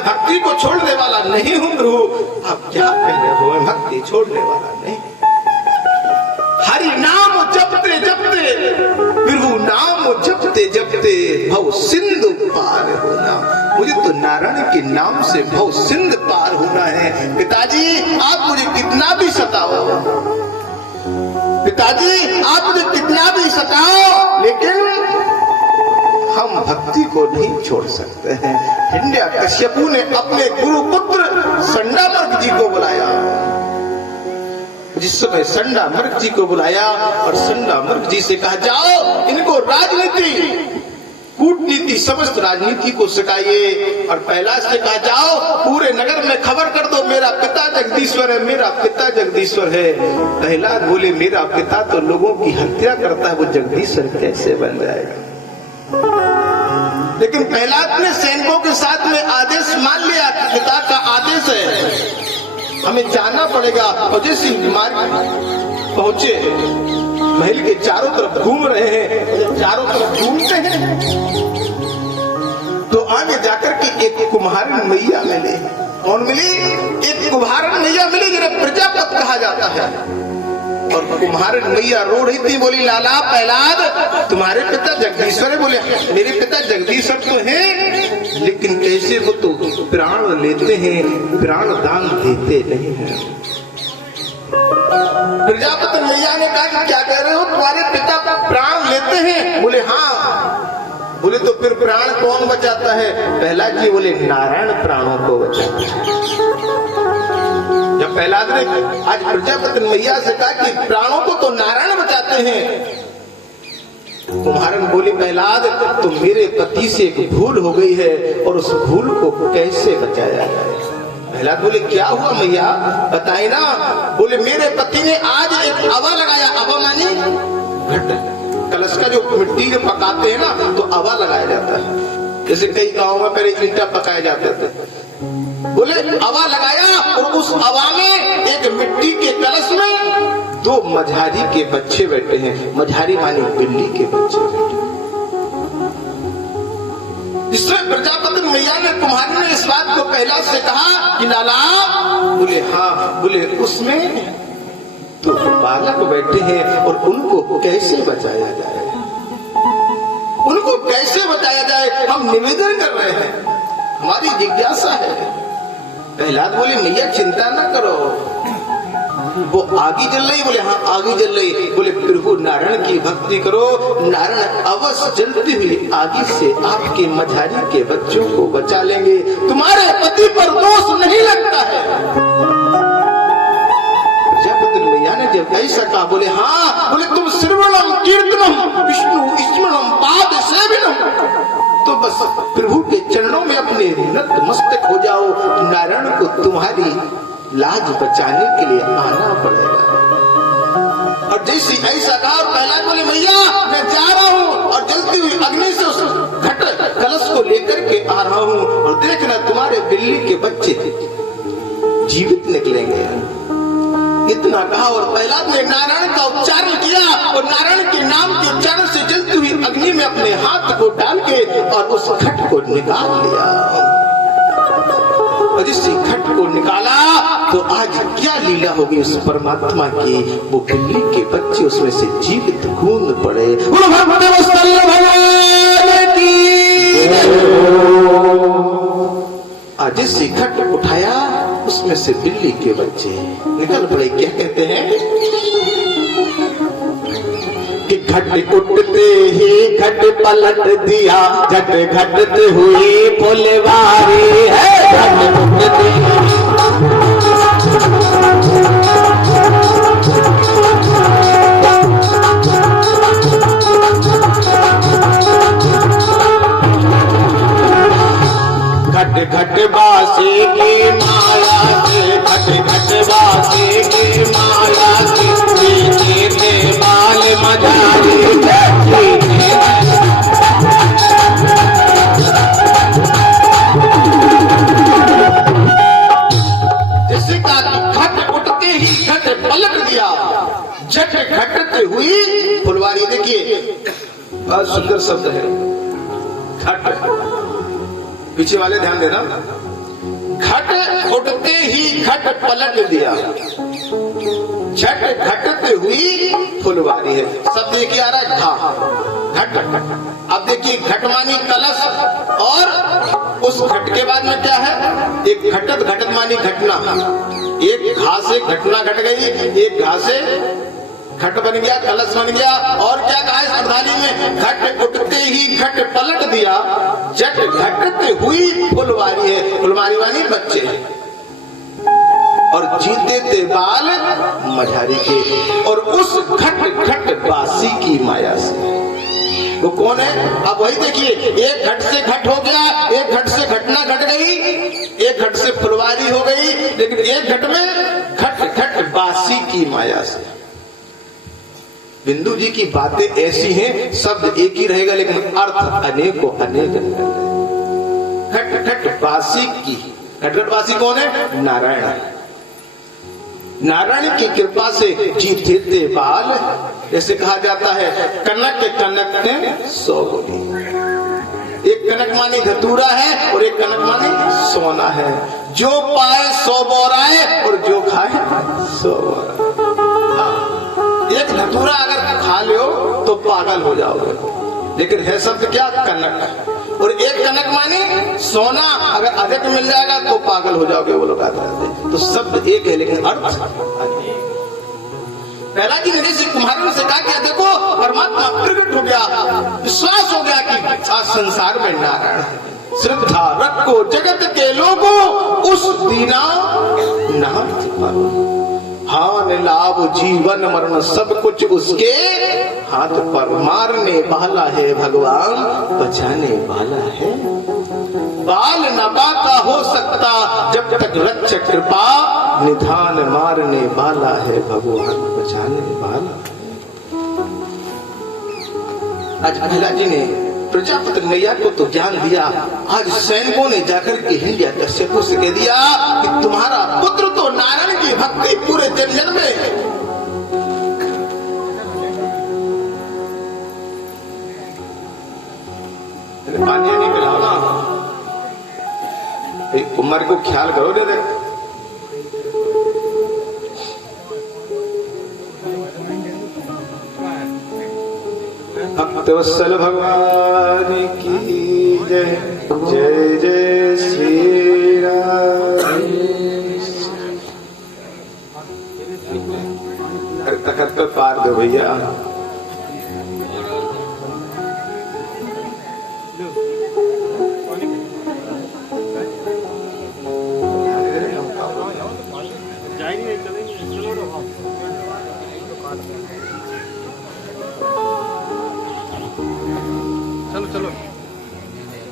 मैं भक्ति को छोड़ने वाला नहीं हूं प्रभु। अब क्या कहने हो, मैं भक्ति छोड़ने वाला नहीं। हरि नाम जपते जपते प्रभु नाम जपते जपते भव सिंधु पार होना। मुझे तो नारायण के नाम से भव सिंध पार होना है। पिताजी आप मुझे कितना भी सताओ, पिताजी आप मुझे कितना भी सताओ, लेकिन हम भक्ति को नहीं छोड़ सकते हैं। हिरण्यकश्यपु ने अपने गुरु पुत्र संडामर्क जी को बुलाया। जिस समय संडामर्क जी को बुलाया और संडामर्क जी से कहा, जाओ इनको राजनीति कूटनीति समस्त राजनीति को सिखाइए। और प्रहलाद से कहा, जाओ पूरे नगर में खबर कर दो मेरा पिता जगदीश्वर है, मेरा पिता जगदीश्वर है। प्रहलाद बोले, मेरा पिता तो लोगों की हत्या करता है, वो जगदीश्वर कैसे बन जाएगा। लेकिन प्रहलाद ने सैनिकों के साथ में आदेश मान लिया, पिता का आदेश है, हमें जाना पड़ेगा। और जैसे मार्ग पहुंचे, महल के चारों तरफ घूम रहे हैं, चारों तरफ घूमते हैं तो आगे जाकर के एक कुम्हारन मैया मिली। कौन मिली? एक कुम्हारन मैया मिली जिन्हें प्रजापत कहा जाता है। और कुम्हारन मैया रो रही थी, बोली, लाला प्रहलाद तुम्हारे पिता जगदीश्वर है। बोले, मेरे पिता जगदीश्वर तो हैं, लेकिन कैसे वो तो प्राण लेते हैं, प्राण दान देते नहीं हैं। प्रजापति मैया ने कहा कि क्या कह रहे हो, तुम्हारे पिता प्राण लेते हैं? बोले हाँ। बोले तो फिर प्राण कौन बचाता है? प्रहलाद जी बोले, नारायण प्राणों को बचाता है। जब प्रहलाद ने आज प्रजापति मैया से कहा कि प्राणों को तो नारायण बचाते हैं, कुम्हारन बोली, प्रहलाद तो मेरे पति से एक भूल हो गई है और उस भूल को कैसे बचाया जाए। प्रहलाद बोले, क्या हुआ मैया बताए ना। बोले, मेरे पति ने आज एक अवा लगाया। अवा मानी घट, कलश का जो मिट्टी जो पकाते हैं ना, तो अवा लगाया जाता है। जैसे कई गांव में पहले ईंटा पकाए जाते थे। बोले अवा लगाया और उस अवा में एक मिट्टी के कलश में दो मझारी के बच्चे बैठे हैं। मझारी मानी बिल्ली के बच्चे बैठे। इसमें प्रजापति मैया ने कुम्हारी ने इस बात को प्रहलाद से कहा कि लाला। बोले हाँ। बोले उसमें तो बालक बैठे हैं और उनको कैसे बचाया जाए, उनको कैसे बचाया जाए, हम निवेदन कर रहे हैं, हमारी जिज्ञासा है। प्रहलाद बोले, मैया चिंता ना करो, वो आगी जल रही। बोले हाँ आगी जल रही। बोले प्रभु नारायण की भक्ति करो, नारायण अवश्य जलती हुई आगी से आपके मझारी के बच्चों को बचा लेंगे, तुम्हारे पति पर दोष नहीं लगता है। मैया ने जब ऐसा कहा, बोले हाँ। बोले तुम श्रवणम कीर्तनम विष्णु स्मरणम पाद सेवनम, तो बस प्रभु के चरणों में अपने नतमस्तक हो जाओ। नारायण को तुम्हारी लाज बचाने के लिए आना पड़ेगा। और जैसे ऐसा कहा, प्रहलाद बोले, मैया मैं जा रहा हूँ और जलती हुई अग्नि से उस घट कलश को लेकर के आ रहा हूँ, और देखना तुम्हारे बिल्ली के बच्चे जीवित निकलेंगे। इतना कहा और प्रहलाद ने नारायण का उच्चारण किया और नारायण के नाम के उच्चारण से जलती हुई अग्नि में अपने हाथ को डाल के और उस घट को निकाल लिया। और इस घट को निकाला तो आज क्या लीला होगी उस परमात्मा की, वो बिल्ली के बच्चे उसमें से जीवित कूद पड़े। आज इस घट उठाया, उसमें से बिल्ली के बच्चे निकल पड़े। क्या कहते हैं कि घट उठते ही घट पलट दिया, घट घटते हुई फुलवारी है। घट उठते घट घट बासे की माया से, घट घट बासे की माया से बाल मझारी जैसे का घट उठते ही घट पलट दिया, झट घटते हुई फुलवारी। देखिए बहुत सुंदर शब्द है घट। पीछे वाले ध्यान देना, घट उठते ही घट पलट दिया, झट घटते हुई फुलवारी है। सब देखिए आ रहा है घट घट। अब देखिए घट मानी कलश, और उस घट के बाद में क्या है, एक घटत घटत मानी घटना। एक घास से घटना घट गई, एक घास से घट बन गया, कलश बन गया। और क्या कहा इस अर्थाली में, घट उठते ही घट पलट दिया, झट घटते हुई फुलवारी है। फुलवारी मानी बच्चे, और जीते थे बाल मझारी के, और उस घट घट बासी की माया से। वो कौन है? अब वही देखिए, एक घट से घट हो गया, एक घट से घटना घट गई, एक घट से फुलवारी हो गई, लेकिन एक घट में घट घट बासी की माया से। बिंदु जी की बातें ऐसी हैं, शब्द एक ही रहेगा लेकिन अर्थ अनेकों अनेक। घट घट बासी की, घट घट बासी कौन है? नारायण। नारायण की कृपा से जीते थे बाल, जैसे कहा जाता है कनक कनक ने 100 बोली। एक कनक मानी धतूरा है और एक कनक मानी सोना है। जो पाए 100 बोराए और जो खाए 100 बोरा। एक धतूरा अगर खा लो तो पागल हो जाओगे, लेकिन है शब्द क्या? कनक। और एक कनक मानी सोना, अगर अधिक मिल जाएगा तो पागल हो जाओगे, वो लोग आते हैं। तो शब्द एक है लेकिन अर्थ अनेक। पहला जी ने श्री कुम्हारों से कहा कि देखो परमात्मा प्रकट हो गया, विश्वास हो गया कि आज संसार में नारायण है। श्रद्धा रखो जगत के लोगों उस दीना नाथ, हान लाभ जीवन मरण सब कुछ उसके हाथ पर। मारने वाला है भगवान, बचाने वाला है। बाल न बाका हो सकता जब तक रक्ष कृपा, निधान मारने वाला है भगवान, बचाने वाला है। आज महिला जी ने प्रजापति मैया को तो ज्ञान दिया, आज सैनिकों ने जाकर के हिंडिया कश्यप से कह दिया कि तुम्हारा पुत्र तो नारायण की भक्ति पूरे जन्म में है। पानी नहीं पिलाओ ना, उम्र को ख्याल करो। दे भक्तवत्सल भगवान की जय, जय जय श्री राम। तखत पर पार दो भैया। चलो चलो।